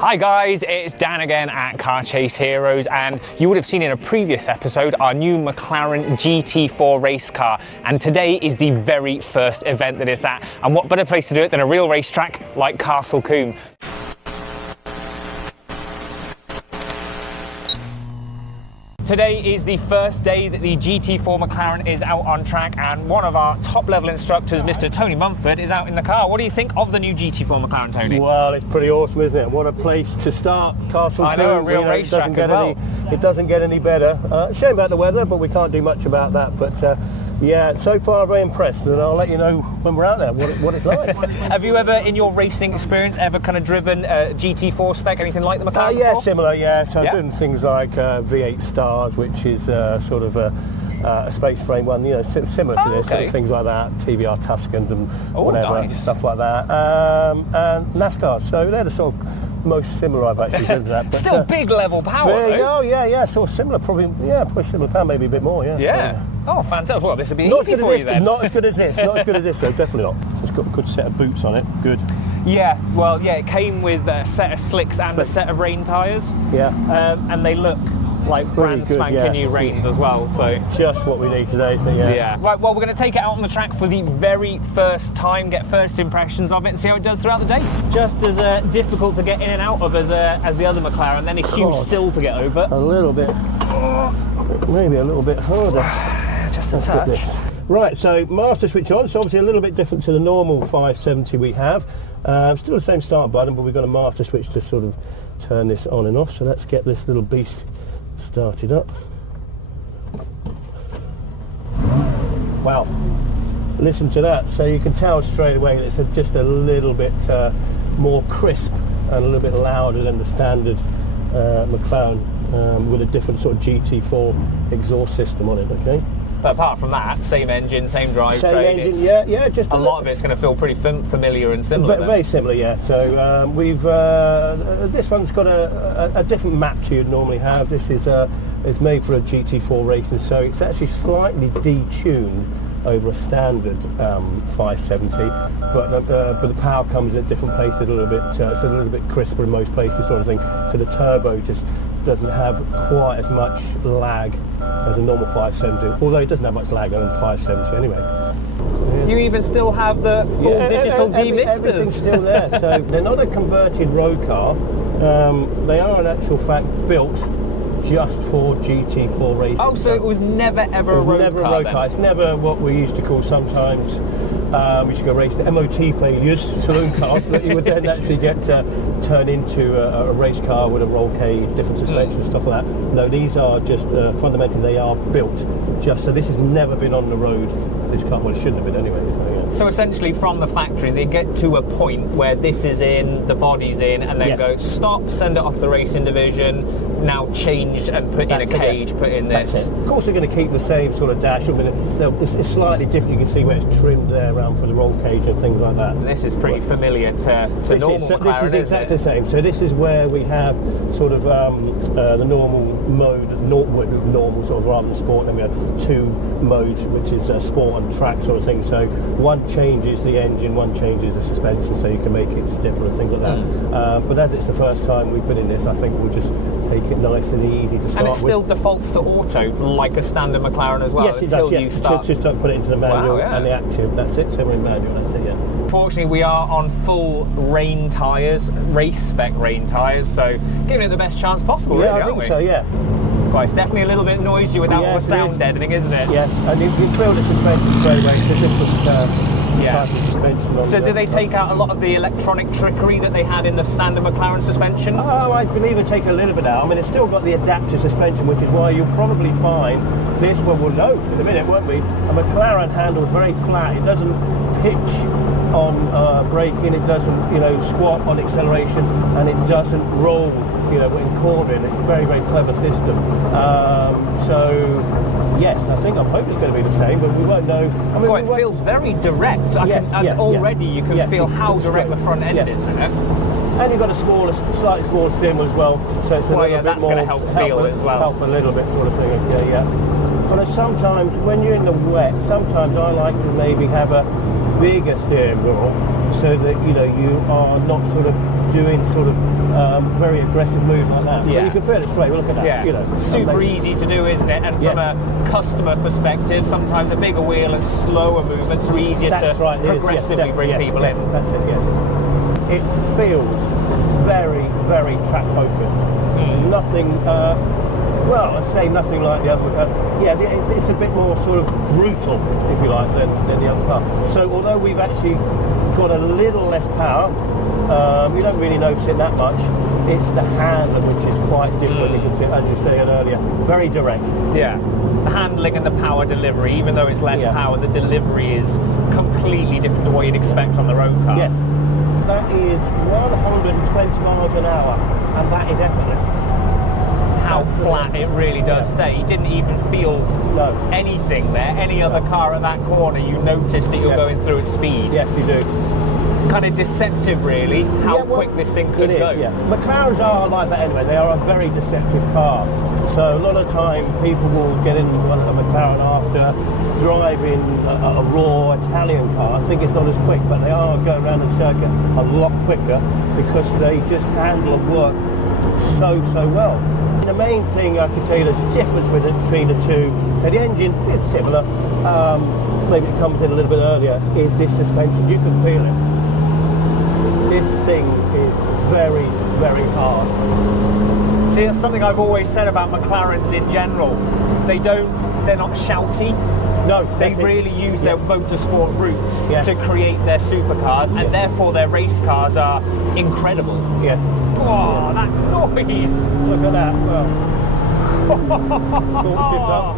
Hi guys, it's Dan again at Car Chase Heroes, and you would have seen in a previous episode our new McLaren GT4 race car, and today is the very first event that it's at, and what better place to do it than a real racetrack like Castle Combe. Today is the first day that the GT4 McLaren is out on track, and one of our top level instructors, Mr. Tony Mumford, is out in the car. What do you think of the new GT4 McLaren, Tony? Well, it's pretty awesome, isn't it? What a place to start Castle Combe. I know, a real racetrack as well. It doesn't get any better. Shame about the weather, but we can't do much about that. But yeah, so far I'm very impressed, and I'll let you know when we're out there what it's like. Have you ever, in your racing experience, ever kind of driven a GT4 spec, anything like the McLaren Yeah, before? similar, yeah. So I've done things like V8 Stars, which is sort of a space frame one, you know, similar to this, sort of things like that, TVR Tuscans and whatever, stuff like that, and NASCAR. So they're the sort of most similar I've actually driven to that. But, still big level power, though. Oh, yeah, sort of similar, probably similar power, maybe a bit more, yeah. Yeah. Oh, fantastic. Well, this would be not easy for you then. Not as good as this, not as good as this, though, definitely not. So it's got a good set of boots on it, good. Yeah, well, yeah, it came with a set of slicks and a set of rain tyres. Yeah. And they look like brand spanking new rains as well, so just what we need today, isn't it? Yeah. Right, well, we're going to take it out on the track for the very first time, get first impressions of it and see how it does throughout the day. Just as difficult to get in and out of as the other McLaren, then a huge sill to get over. A little bit, maybe a little bit harder. Just a touch. Right, so master switch on, so obviously a little bit different to the normal 570 we have. Still the same start button, but we've got a master switch to sort of turn this on and off, so let's get this little beast started up. Wow, listen to that. So you can tell straight away that it's just a little bit more crisp and a little bit louder than the standard McLaren, with a different sort of GT4 exhaust system on it, okay? But apart from that, same engine, same drivetrain. Same engine, yeah. Just a lot of it's going to feel pretty familiar and similar. Very similar, yeah. So we've this one's got a different map to you'd normally have. This is it's made for a GT4 racing, so it's actually slightly detuned over a standard 570, but the power comes in at different places a little bit. It's a little bit crisper in most places, sort of thing. So the turbo just doesn't have quite as much lag as a normal 570, although it doesn't have much lag on a 570 anyway. You even still have the full digital demisters. Everything's still there. So they're not a converted road car. They are in actual fact built just for GT4 racing. Oh, so it was never ever a road car? Never a road car. It's never what we used to call sometimes. We used to go race the MOT failures, saloon cars, that you would then actually get turn into a race car with a roll cage, different suspension, stuff like that. No, these are just fundamentally they are built just so. This has never been on the road. This car, well, it shouldn't have been anyway. So essentially, from the factory, they get to a point where this is in, the body's in, and then go stop, send it off the racing division. Now change and put in a cage, put in this. That's it. Of course, they're going to keep the same sort of dash. I mean, it's slightly different. You can see where it's trimmed there around for the roll cage and things like that. And this is pretty familiar to normal McLaren, this is exactly the same. So this is where we have sort of the normal mode, normal sort of rather than sport. Then we have two modes, which is sport and track sort of thing. So one changes the engine, one changes the suspension, so you can make it different and things like that. But as it's the first time we've been in this, I think we'll just take it nice and easy to start with. And it still defaults to auto, like a standard McLaren as well. Yes, it does. You start. Just put it into the manual and the active. That's it. So we're in manual. That's it. Yeah. Fortunately, we are on full rain tyres, race spec rain tyres, so giving it the best chance possible. Yeah, really, I think so. Yeah. Quite, it's definitely a little bit noisy without all the sound deadening, isn't it? Yes, and you can feel the suspension straight away. It's a different type of suspension. So did they take out a lot of the electronic trickery that they had in the standard McLaren suspension? Oh, I believe they take a little bit out. I mean, it's still got the adaptive suspension, which is why you'll probably find this one will know in a minute, won't we? A McLaren handle is very flat. It doesn't pitch on braking. It doesn't, squat on acceleration, and it doesn't roll, when cornering. It's a very, very clever system. So yes, I hope it's going to be the same, but we won't know. I mean, it feels very direct. Already you can feel how direct the front end is in it. And you've got a slightly smaller steering wheel as well, so it's a little bit that's more. Going to help feel it as well. Help a little bit, sort of thing. Yeah. But sometimes when you're in the wet, sometimes I like to maybe have a bigger steering wheel, so that you are not sort of doing sort of very aggressive moves like that. Yeah. But you can feel it straight. Well, look at that. Yeah, You know, super easy to do, isn't it? And from a customer perspective, sometimes a bigger wheel and slower movements are easier to progressively bring people in. That's it. Yes. It feels very, very track focused. Nothing. Well, I say nothing like the other. It's a bit more sort of brutal, if you like, than the other car. So although we've actually got a little less power, you don't really notice it that much. It's the handling which is quite different. You can see, as you were saying earlier, very direct. Yeah, the handling and the power delivery, even though it's less power, the delivery is completely different to what you'd expect on the road car. Yes, that is 120 miles an hour, and that is effortless. How flat it really does stay. You didn't even feel anything there. Any other car at that corner, you notice that you're going through at speed. Yes, you do. Kind of deceptive, really, how quick this thing could go. Yeah. McLarens are like that anyway. They are a very deceptive car. So a lot of time people will get in one of a McLaren after driving a raw Italian car. I think it's not as quick, but they are going around the circuit a lot quicker because they just handle and work so well. The main thing I can tell you, the difference between the two, so the engine is similar, maybe it comes in a little bit earlier, is this suspension. You can feel it. This thing is very, very hard. See, that's something I've always said about McLarens in general. They're not shouty. No, they really use their motorsport roots to create their supercars, and therefore their race cars are incredible. Yes. Oh, that noise! Look at that. Well, short up.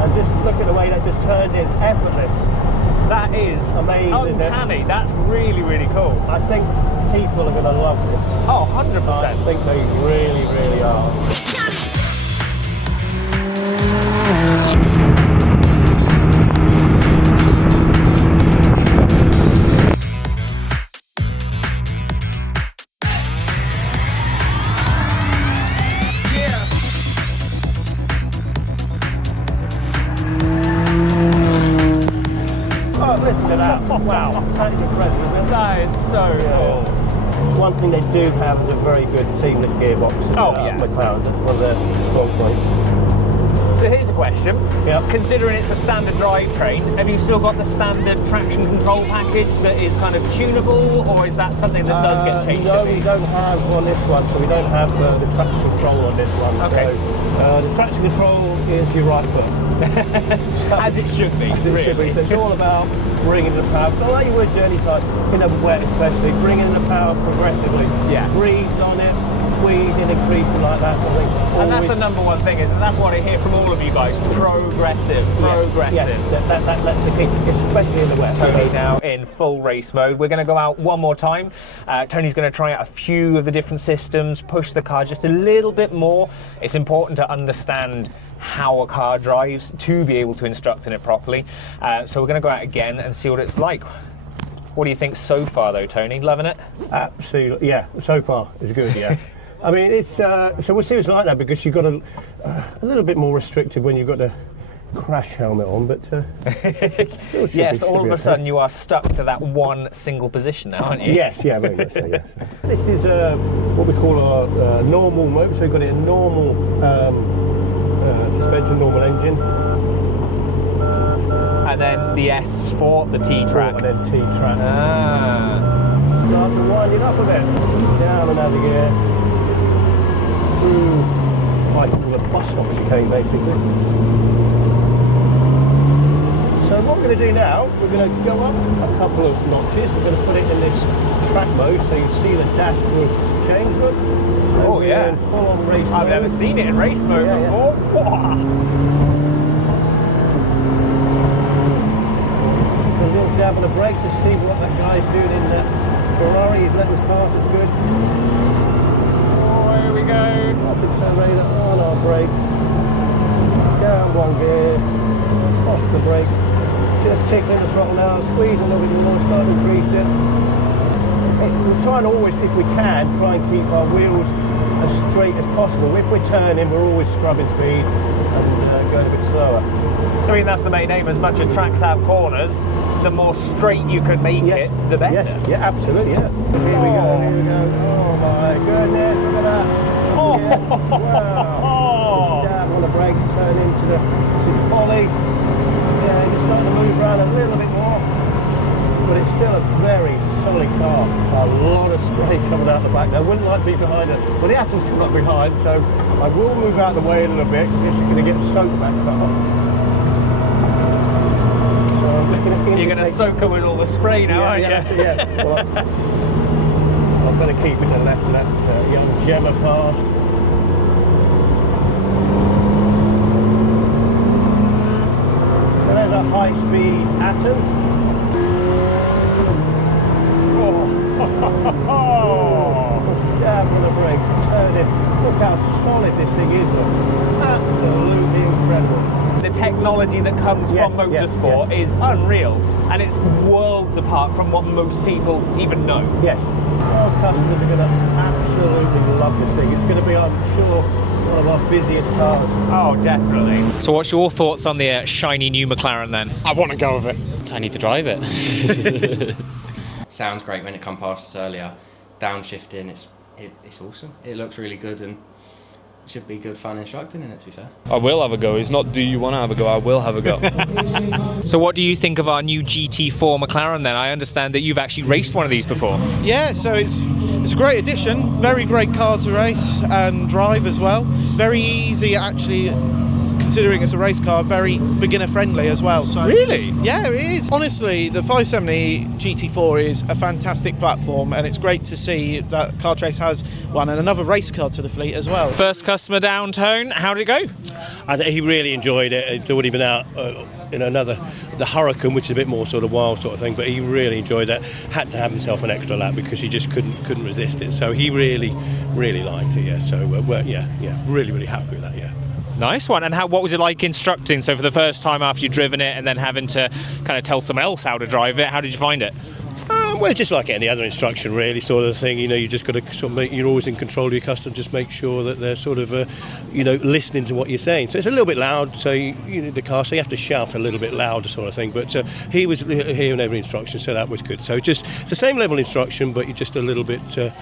And just look at the way that just turned in. Effortless. That is amazing. Uncanny. That's really, really cool. I think people are going to love this. Oh, 100%. I think they really, really are. Listen to that. Wow, that is incredible. That is so cool. One thing they do have is a very good seamless gearbox. McLaren, that's one of their strong points. So here's a question. Yep. Considering it's a standard drivetrain, have you still got the standard traction control package that is kind of tunable, or is that something that does get changed? No, we don't have on this one, so we don't have the traction control on this one. Okay. So, the traction control is your right foot. As it should be. As it should be. So it's all about bringing the power, like you would do any time, in a wet especially, bringing the power progressively. Yeah. Breathe on it, squeezing, increasing like that. And that's the number one thing, is that's what I hear from all of you guys. Progressive. Yes, that's the key, especially in the wet. Tony now in full race mode. We're going to go out one more time. Tony's going to try out a few of the different systems, push the car just a little bit more. It's important to understand how a car drives to be able to instruct in it properly. So we're going to go out again and see what it's like. What do you think so far though, Tony? Loving it? Absolutely, yeah. So far it's good, yeah. I mean, it's so we'll see what's like that, because you've got a little bit more restricted when you've got the crash helmet on, but yes, all of a sudden you are stuck to that one single position now, aren't you? Yes, yeah, very much so, yes. This is what we call our normal mode, so we've got a normal suspension, normal engine. And then the S Sport, the T-Track. And then T-Track. Ah. Start to wind it up a bit. Down another gear. Through like the bus stop chicane, basically. So what we're going to do now, we're going to go up a couple of notches. We're going to put it in this track mode, so you see the dash will change look. So oh yeah. In full-on race mode. I've never seen it in race mode before. Yeah. A little dab on the brakes to see what that guy's doing in that Ferrari. He's letting us pass, it's good. Oh, here we go. Up accelerator on our brakes. Down one gear. Off the brakes. Just tickling the throttle now. Squeeze a little bit more. Start to increase it. We'll try and always, if we can, try and keep our wheels as straight as possible. If we're turning, we're always scrubbing speed and going a bit slower. I mean, that's the main aim. As much as tracks have corners, the more straight you can make it, the better. Yes, yeah, absolutely, yeah. Here we go, here we go. Oh my goodness, look at that. Oh, yeah. Wow. Dab on the brake, turn into the, this is Polly. Yeah, you're starting to move around a little bit more. But it's still a very solid car. A lot of spray coming out the back. Now, I wouldn't like to be behind it. Well, the atom's come up behind, so I will move out the way a little bit because this is going to get soaked back car. So I'm just going to You're going to soak her with all the spray now, aren't you? Yeah. Well, I'm going to keep it to the left and let young Gemma past. So there's a high-speed atom. Dab on the brakes, turn it. Look how solid this thing is, look. Absolutely incredible. The technology that comes from motorsport is unreal, and it's worlds apart from what most people even know. Yes. Our customers are going to absolutely love this thing. It's going to be, I'm sure, one of our busiest cars. Oh, definitely. So what's your thoughts on the shiny new McLaren then? I want to go with it. I need to drive it. Sounds great when it come past us earlier. Downshifting, it's awesome. It looks really good and it should be good fun instructing in it, to be fair. I will have a go. It's not do you want to have a go, I will have a go. So what do you think of our new GT4 McLaren then? I understand that you've actually raced one of these before. Yeah, so it's a great addition. Very great car to race and drive as well. Very easy, actually, considering it's a race car, very beginner friendly as well. So really? Yeah, it is. Honestly, the 570 GT4 is a fantastic platform, and it's great to see that Cartrace has one and another race car to the fleet as well. First customer down, Tone. How did it go? He really enjoyed it. He'd already been out in the Hurricane, which is a bit more sort of wild sort of thing, but he really enjoyed that. Had to have himself an extra lap because he just couldn't resist it. So he really liked it. Yeah. So really happy with that. Yeah. Nice one. And what was it like instructing? So for the first time after you'd driven it and then having to kind of tell someone else how to drive it, how did you find it? Well, just like any other instruction, really, sort of thing. You know, you just got to sort of you're always in control of your customer. Just make sure that they're sort of, listening to what you're saying. So it's a little bit loud. So the car, so you have to shout a little bit louder, sort of thing. But he was hearing every instruction, so that was good. So it's the same level instruction, but you're just a little bit, a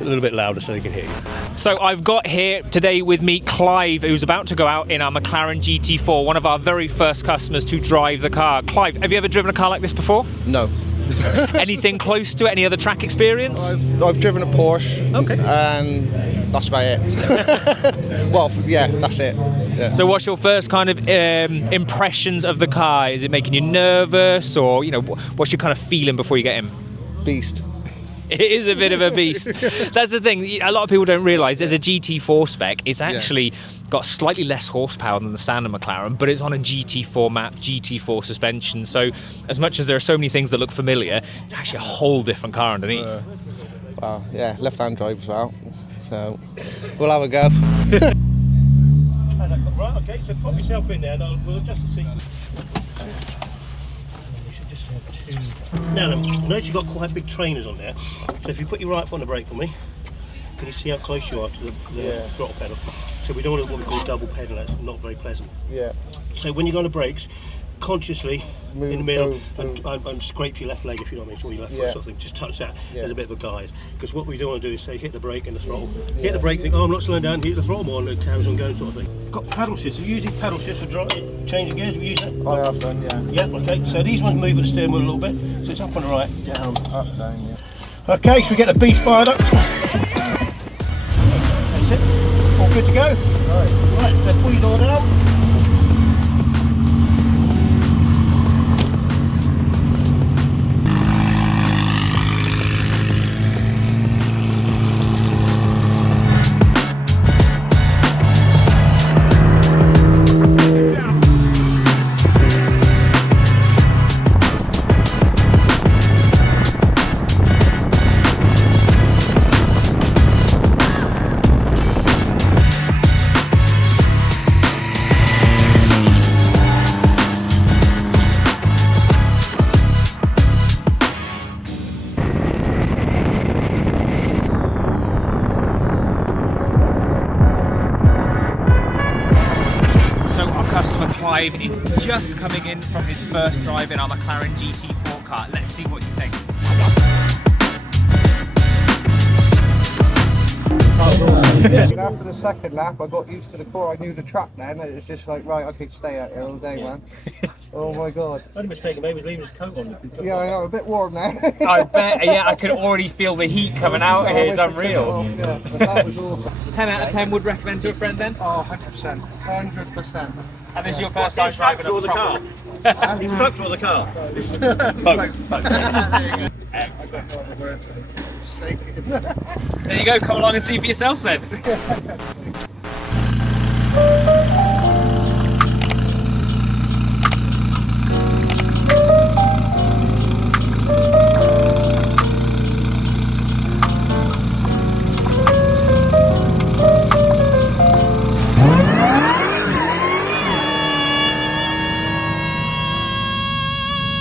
little bit louder, so they can hear you. So I've got here today with me Clive, who's about to go out in our McLaren GT4, one of our very first customers to drive the car. Clive, have you ever driven a car like this before? No. Anything close to it? Any other track experience? I've driven a Porsche. Okay. And that's about it. Well, yeah, that's it. Yeah. So what's your first kind of impressions of the car? Is it making you nervous, or what's your kind of feeling before you get in? Beast. It is a bit of a beast. That's the thing. A lot of people don't realise there's a GT4 spec. It's actually got slightly less horsepower than the standard McLaren, but it's on a GT4 map, GT4 suspension. So as much as there are so many things that look familiar, it's actually a whole different car underneath. Wow, yeah, left-hand drive as well. So we'll have a go. Right, okay, so pop yourself in there and we'll adjust the seat. Now then, notice you've got quite big trainers on there, so if you put your right foot on the brake for me, can you see how close you are to the throttle pedal? So we don't want what we call double pedal, that's not very pleasant. Yeah. So when you go on the brakes, consciously Move, in the middle go, and scrape your left leg, if you know what I mean, or your left foot sort of thing, just touch that as a bit of a guide. Because what we don't want to do is say hit the brake and the throttle. Hit the brake, think, oh, I'm not slowing down, hit the throttle more, and it carries on going sort of thing. Got paddle shifts, have you used paddle shifts for changing gears? Have you used that? I have done, yeah. Yeah, okay, so these ones move at the steering wheel a little bit, so it's up on the right, down. Up, down, yeah. Okay, so we get the beast fired up. That's it, all good to go? Right, so pull your door down. drive is just coming in from his first drive in our McLaren GT4 car. Let's see what he thinks. After the second lap, I got used to the car. I knew the track then. It was just like, right, I could stay out here all day, man. Oh my god. Only mistake he made was leaving his coat on. Yeah, I know, a bit warm now. I bet, yeah, I can already feel the heat coming out here. It's unreal. Yeah, but that was awesome. 10 out of 10 would recommend to a friend then? Oh, 100%. 100%. And this is your first time driving a car? Instructor or the car? There you go, come along and see for yourself then.